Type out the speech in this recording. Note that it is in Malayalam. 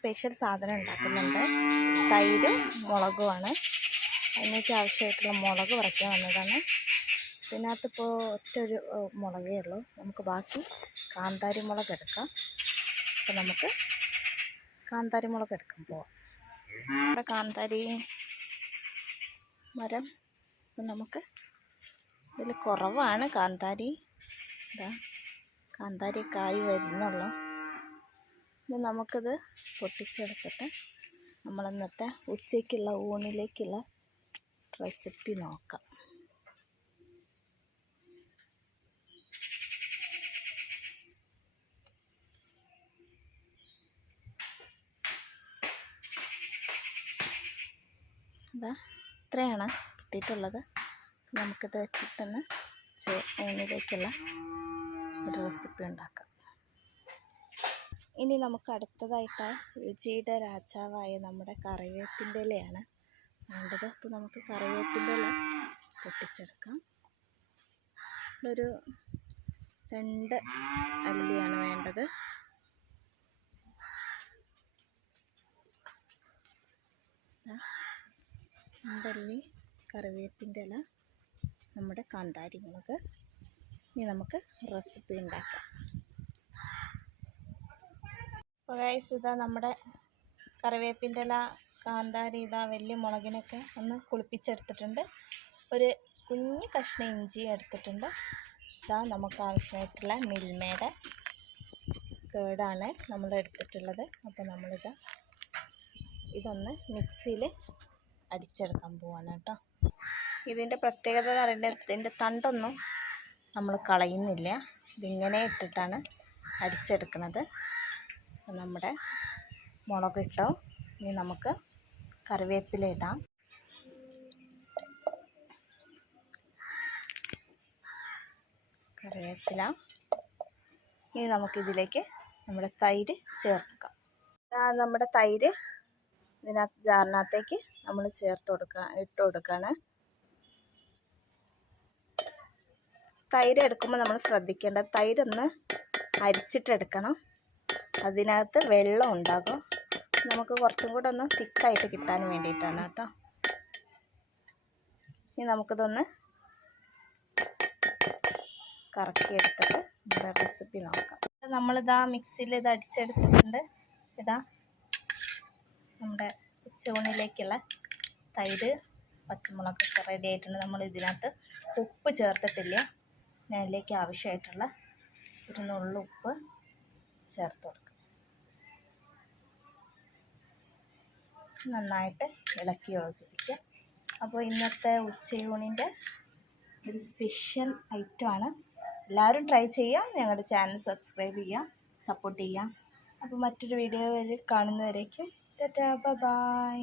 സ്പെഷ്യൽ സാധനം ഉണ്ടാക്കുന്നുണ്ട്. തൈരും മുളകുമാണ്. അതിനേക്ക് ആവശ്യമായിട്ടുള്ള മുളക് പറിക്കാൻ വന്നതാണ്. ഇതിനകത്തിപ്പോൾ ഒറ്റൊരു മുളകേ ഉള്ളൂ. നമുക്ക് ബാക്കി കാന്താരി മുളക് എടുക്കാം. അപ്പോൾ നമുക്ക് കാന്താരി മുളക് എടുക്കാൻ പോവാം. ഇവിടെ കാന്താരി മരം അപ്പം നമുക്ക് ഇതിൽ കുറവാണ് കാന്താരി. കാന്താരി കായ് വരുന്നുള്ളൂ. ഇത് നമുക്കിത് പൊട്ടിച്ചെടുത്തിട്ട് നമ്മളിന്നത്തെ ഉച്ചയ്ക്കുള്ള ഊണിലേക്കുള്ള റെസിപ്പി നോക്കാം. ഇത്രയാണ് കിട്ടിയിട്ടുള്ളത്. നമുക്കിത് വെച്ചിട്ടൊന്ന് ഊണിലേക്കുള്ള ഒരു റെസിപ്പി ഉണ്ടാക്കാം. ഇനി നമുക്ക് അടുത്തതായിട്ട് രുചിയുടെ രാജാവായ നമ്മുടെ കറിവേപ്പിൻ്റെ ഇലയാണ് വേണ്ടത്. അപ്പോൾ നമുക്ക് കറിവേപ്പിൻ്റെ ഇല പൊട്ടിച്ചെടുക്കാം. ഇതൊരു 2 അല്ലിയാണ് വേണ്ടത്. രണ്ടല്ലി കറിവേപ്പിൻ്റെ ഇല, നമ്മുടെ കാന്താരി മുളക്. ഇനി നമുക്ക് റെസിപ്പി ഉണ്ടാക്കാം. അപ്പോൾ ഗൈസ്, ഇതാ നമ്മുടെ കറിവേപ്പിൻ്റെ ഇല, കാന്താരി, വലിയ മുളകിനൊക്കെ ഒന്ന് കുളിപ്പിച്ചെടുത്തിട്ടുണ്ട്. ഒരു കുഞ്ഞ് കഷ്ണം ഇഞ്ചി എടുത്തിട്ടുണ്ട്. നമുക്ക് ആവശ്യമായിട്ടുള്ള മിൽമയുടെ കേടാണ് നമ്മൾ എടുത്തിട്ടുള്ളത്. അപ്പോൾ ഇതൊന്ന് മിക്സിയിൽ അടിച്ചെടുക്കാൻ പോവാണ് കേട്ടോ. ഇതിൻ്റെ പ്രത്യേകത എന്ന് പറയുന്നത് ഇതിൻ്റെ തണ്ടൊന്നും നമ്മൾ കളയുന്നില്ല. ഇതിങ്ങനെ ഇട്ടിട്ടാണ് അടിച്ചെടുക്കുന്നത്. നമ്മുടെ മുളക് ഇട്ടോ. ഇനി നമുക്ക് കറിവേപ്പില ഇടാം. കറിവേപ്പില. ഇനി നമുക്കിതിലേക്ക് നമ്മുടെ തൈര് ചേർക്കാം. നമ്മുടെ തൈര് ജാറിനകത്തേക്ക് നമ്മൾ ഇട്ട് കൊടുക്കുകയാണ്. തൈര് എടുക്കുമ്പോൾ നമ്മൾ ശ്രദ്ധിക്കേണ്ടത് തൈരൊന്ന് അരിച്ചിട്ടെടുക്കണം. അതിനകത്ത് വെള്ളം ഉണ്ടാകും. നമുക്ക് കുറച്ചും കൂടെ ഒന്ന് തിക്കായിട്ട് കിട്ടാൻ വേണ്ടിയിട്ടാണ് കേട്ടോ. ഇനി നമുക്കിതൊന്ന് കറക്കിയെടുത്തിട്ട് നമ്മുടെ റെസിപ്പി നോക്കാം. മിക്സിയിൽ ഇത് അടിച്ചെടുത്തിട്ടുണ്ട്. നമ്മുടെ ഉച്ചയൂണിലേക്കുള്ള തൈര്, പച്ചമുളകൊക്കെ റെഡി ആയിട്ടുണ്ട്. നമ്മൾ ഇതിനകത്ത് ഉപ്പ് ചേർത്തിട്ടില്ല. അതിലേക്ക് ആവശ്യമായിട്ടുള്ള ഒരു നുള്ളു ഉപ്പ് ചേർത്ത് കൊടുക്കുക. നന്നായിട്ട് ഇളക്കി യോജിപ്പിക്കുക. അപ്പോൾ ഇന്നത്തെ ഉച്ചയൂണിൻ്റെ ഒരു സ്പെഷ്യൽ ഐറ്റമാണ്. എല്ലാവരും ട്രൈ ചെയ്യുക. ഞങ്ങളുടെ ചാനൽ സബ്സ്ക്രൈബ് ചെയ്യുക, സപ്പോർട്ട് ചെയ്യുക. അപ്പോൾ മറ്റൊരു വീഡിയോയിൽ കാണുന്നവരേക്കും ടാറ്റാ, ബൈ.